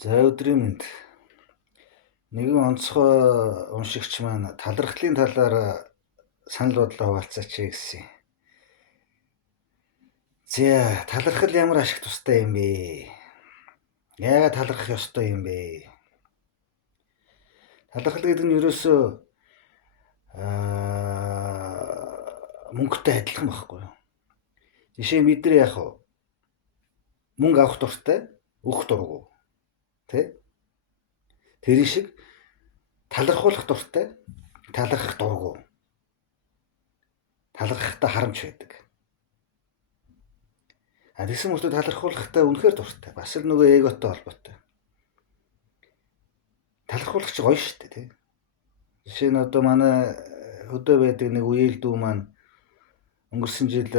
За өдрийн мэнд. Нэгэн онцгой уншигч маань талархлын талаар санал бодлоо хуваалцаач гэсэн. За талархал ямар ашиг тустай юм бэ? Яагаад талархах ёстой юм бэ? Талархал гэдэг нь ерөөсөө мөнгөтэй адилхан байхгүй юу? Жишээ бид нар яг мөнгө авах дуртай, өгөх дурггүй. Тэ? Тэр шиг талархуулах дуртай, талархах дурггүй. Талархахтаа харамч байдаг. Тэгсэн мөртөө талархуулахтаа үнэхээр дуртай. Бас л нөгөө эготой холбоотой. Талархуулагч гоё шүү дээ, тий. Жишээ нь одоо манай хөдөө байдаг нэг үеэл дүү маань өнгөрсөн жил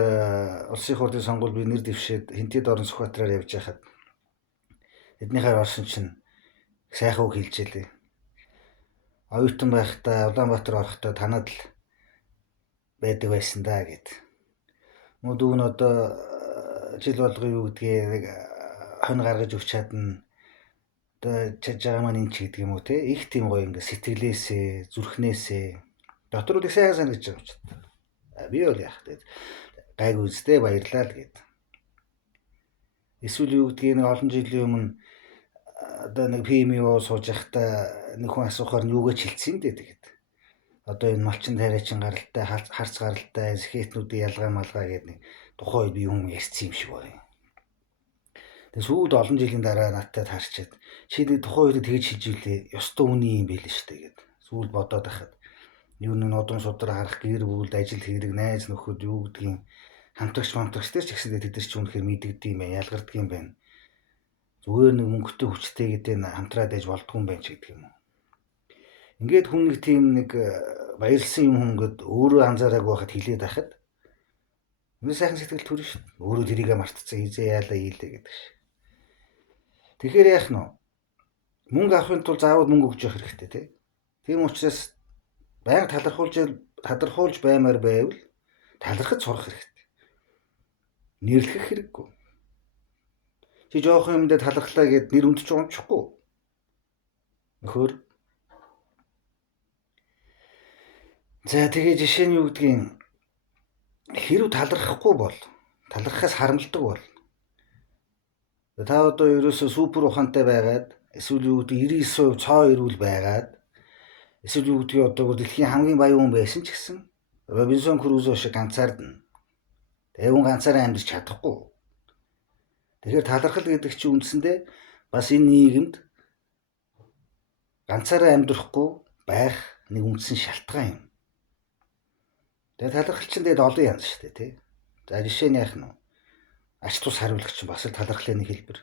улсын хурлын сонгуул би нэр дэвшээд Хэнтэд орон Сүхбаатараар явж байхад эднийхээр орсон чинь сайхан үг хэлж илээ. Оюутан байхдаа Улаанбаатар орохдоо танад л байдаг байсан даа гэд. Мөдөө нь одоо жил болгоо юу гэдгийг нэг хонь гаргаж өгч чадна. Одоо чаж байгаа маань энэ ч гэдэг юм уу те. Их тийм гоё ингээ сэтгэлээсээ, зүрхнээсээ дотороо их сайхан санагдаж байгаа юм ч. Би бол яах вэ? Гайгүй үстэй баярлаа л гэд. Эсвэл юу гэдгийг нэг олон жилийн өмнө одоо нэг ПМ-ийг сууж байхдаа нэг хүн асуухаар нь юугаж хэлсэн юм дээ тэгээд. Одоо энэ малчин тариачин гаралтай, харц гаралтай, сэхэтнүүдийн ялгаа малгай гэдэг нэг тухайн үед би юм ярьсан юм шиг байна. Тэгээд сүүлд олон жилийн дараа надад харчаад чи нэг тухайн үед тэгж хэлж илээ. Ёстой үний юм байл шүү дээ гэд. Сүүлд бодоод байхад юу нэг нодон судраа харах гэр бүлд ажил хэрэг найз нөхөд юу гэдгийг хамтрагч дээр ч гэсэндээ тэд нар ч үнэхээр мэддэг юм байна, ялгардаг юм байна. Зүгээр нэг мөнгөтэй хүчтэй гэдэг нь хамтраад ээж болдгүй юм байна ч гэдэг юм уу. Ингээд хүн нэг тийм нэг баярлсан юм хөнгөд өөрөө анзаараагүй байхад хилээд байхад нэг сайхан сэтгэл төрнө шүү дээ. Өөрөө тэрийгэ мартцсан хизээ яалаа ийлээ гэдэг шиг. Тэгэхээр яах нь вэ? Мөнгө авахын тулд заавал мөнгө өгч явах хэрэгтэй тий. Тийм учраас байнга талархуулж баймаар байвал талархаж сурах хэрэгтэй. Нэрлэх хэрэггүй. Чи жоохон юмдээ талархлаа гэд нэр өндч унчихгүй. Нөхөр. За тэгээ жишээ нь юу гэдгийг хэрв талархахгүй бол талархахаас харамлдаг бол та одоо ерөөсөө супер ухаантай байгаад эсвэл юу гэдэг 99% цоо ирүүл байгаад эсвэл юу гэдгийг одоо дэлхийн хамгийн баян хүн байсан ч гэсэн Робинсон Крузо шиг ганцаардна. Тэгвэл ганцаараа амьдарч чадахгүй. Тэгэхээр талархал гэдэг чинь үндсэндээ бас энэ нийгэмд ганцаараа амьдрахгүй байх нэг үндсэн шалтгаан юм. Тэгээд талархал чинь тэгээд олон янз шүү дээ тий. За жишээ нь яах нь вэ? Ач тус хариулагч бас л талархлын нэг хэлбэр.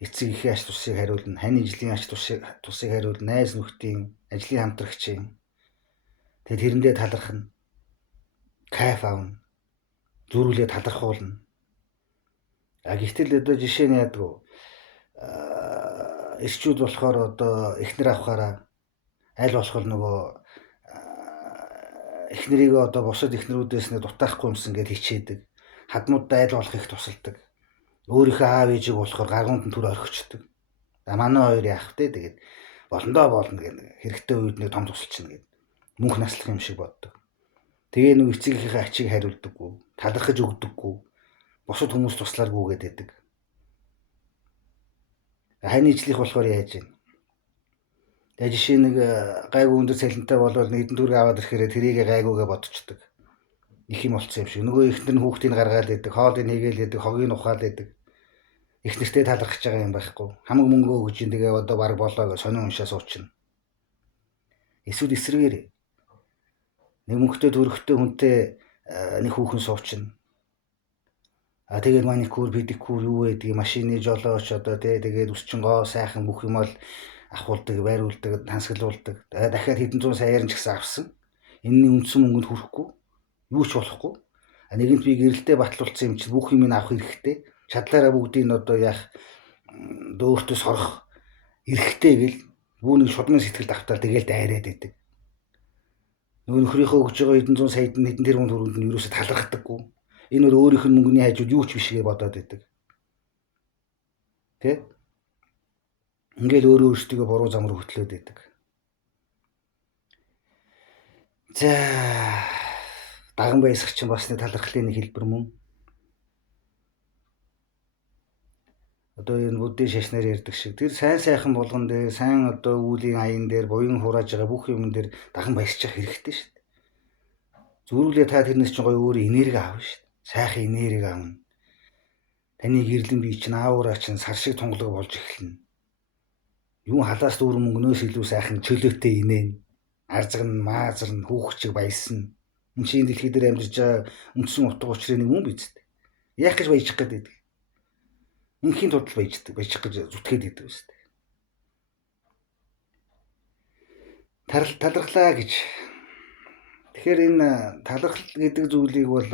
Эцэг эхийн ач тусыг хариулна, хань ижлийн ач тусыг хариулна, найз нөхдийн, ажлын хамтрагчийн. Тэгээд тэрэндээ талархна. Кайф авна. Зүрхлээ талархуулна. Гэтэл одоо жишээ нь яадаг вэ? Эрчүүд болохоор одоо эхнэр авахаараа аль болох нөгөө эхнэрийгээ одоо бусад эхнэрүүдээс нь дутаахгүй юмсан гэж хичээдэг. Хаднуудаа аль болох их тусалдаг. Өөрийнхөө аав ээжийг болохоор гаргуунд нь түр орхичдаг. Манай хоёр яах вэ? Тэгээд болондоо болно гэх хэрэгтэй үед нэг том тусалчихна гэдэг. Мөнх наслах юм шиг боддог. Тэгээ нэг эцэг эхийнхээ ачийг хариулдаггүй, талархаж өгдөггүй. Бусад хүмүүс туслааргүй гэдэг. Хань ижлих болохоор яаж вэ? Тэгээ жишээ нэг гайгүй өндөр цалинтай болвол нэг эдэн төгрөг аваад ирэхээр тэрийг гайгүйгээ бодчихдаг. Их юм болцсон юм шиг. Нөгөө эхнэр нь хүүхдийг гаргаад идэг, хоолыг хийгээл идэг, хогийг ухаал идэг. Эхнэртэй талархаж байгаа юм байхгүй. Хамаг мөнгө өгж ин тэгээ одоо баг болоо гэж сонин уншаа суучна. Эсвэл эсрэгээр нэг мөнгөтэй төрөхтэй хүнтэй нэг хүүхэн суучна. Тэгээд маникюр, педикюр юу гэдэг машины жолооч одоо тэгээд өсчин гоо сайхан бүх юм ол ахуулдаг, байруулдаг, тансаглуулдаг. Дахиад хэдэн зуун саяар ч гэсэн авсан. Энэний үндсэн мөнгөнд хүрэхгүй. Юу ч болохгүй. Нэгэнт би гэрэлтэй батлуулсан юм чинь бүх юм авах хэрэгтэй. Чадлаараа бүгдийг нь одоо яах дөөртөө сорох эрхтэй гэл бүүнийг шудрын сэтгэл давтаад тэгээл дайраад идэг. Нөгөө нөхрийнхөө өгж байгаа хэдэн зуун саяд нь хэдэн тэрбум төгрөнд нь юусоо талархдаггүй. Энэ өөрийнх нь мөнгөний хажууд юу ч биш гэж бодоод идэг. Тэ? Ингээл өөрөө өөрсдөө буруу зам руу хөтлөөд байдаг. За даган баясах чинь бас нэг талархлын нэг хэлбэр мөн. Одоо энэ буддийн шашнаар ярьдаг шиг тэр сайн сайхан болгон дээр сайн одоо үүлийн аян дээр буян хурааж байгаа бүх юм дээр дахин баясчих хэрэгтэй шүү дээ. Зүрүүлээ та тэрнээс чинь гоё өөр энерги аавна шүү дээ. Сайхан энерги аавна. Таны гэрлэн бие чинь аавраа чинь сар шиг тунгалаг болж эхэлнэ. Юу халаас дүүрэн мөнгнөөс илүү сайхан чөлөөтэй инээн. Арзагна, маазарна, хүүхчиг баясна. Энэ чинь дэлхий дээр амьдарч байгаа үндсэн утга учирын нэг юм биз дээ. Яах гэж баяжих гэдэг. Инхийн тулд баяжих гэж зүтгээд идэв үст. Талархлаа гэж. Тэгэхээр энэ талархал гэдэг зүйлийг бол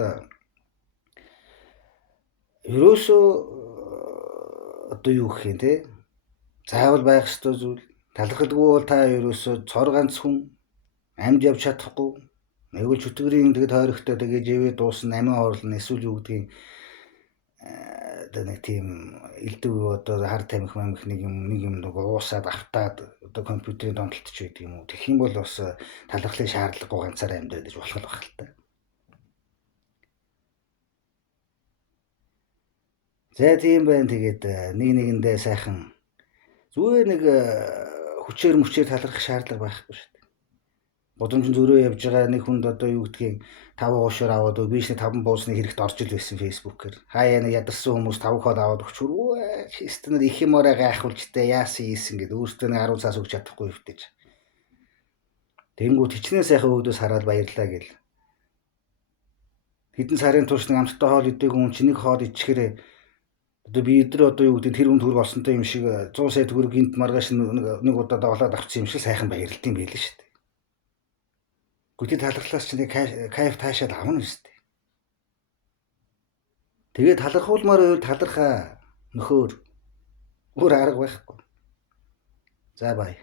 ерөөсөө одоо юу гэх юм те заавал байх ёстой зүйл. Талархалгүй бол та ерөөсөө цор ганц хүн амьд явж чадахгүй. Нэгэл чөтгөрийн тэгээд хойрогтой тэгээд живээ дуусна амин хорлно эсвэл юу гэдгийг одоо нэг тийм элдв одоо хар тамхи мамх нэг юм уусаад автаад одоо компьютерийн донтолтч байдаг юм уу. Тэгэх юм бол бас талархлын шаардлагагүй ганцаараа амьдрал гэж болох байх л та. За тийм байна. Тэгээд нэг нэгэндээ сайхан зүгээр нэг хүчээр мөчээр талархах шаардлага байхгүй шүү дээ. Бодомжин зөрөө явж байгаа нэг хүнд одоо юу гэдгийг 5 уушаар аваад бишний 5 буусны хэрэгт орж ил байсан фэйсбүүкээр. Хаяа нэг ядарсан хүмүүс 5 хол аваад өгчвөр. Хистэнэр их юмараа гайхуулжтэй яасан ийсэн гэд өөртөө нэг 10 цаас өгч чадахгүй хөвтөж. Тэнгүүд хичнээн сайхан өөдөөс хараад баярлаа гэл. Хэдэн сарын турш нэг амттай хоол идээг хүн чинь нэг хоол ичрэхээр одоо би өдөр одоо юу гэдэг тэр хүн төгрөг олсонтой юм шиг 100 сая төгрөг гинт маргааш нэг удаа давлаад авчихсан юм шиг сайхан баярлалт юм байл шүү дээ. Гүти талархлаас чинь кайф таашаал авна шүү дээ. Тэгээд талархуулмаар байвал талархаа нөхөр. Өөр арга байхгүй. За бай.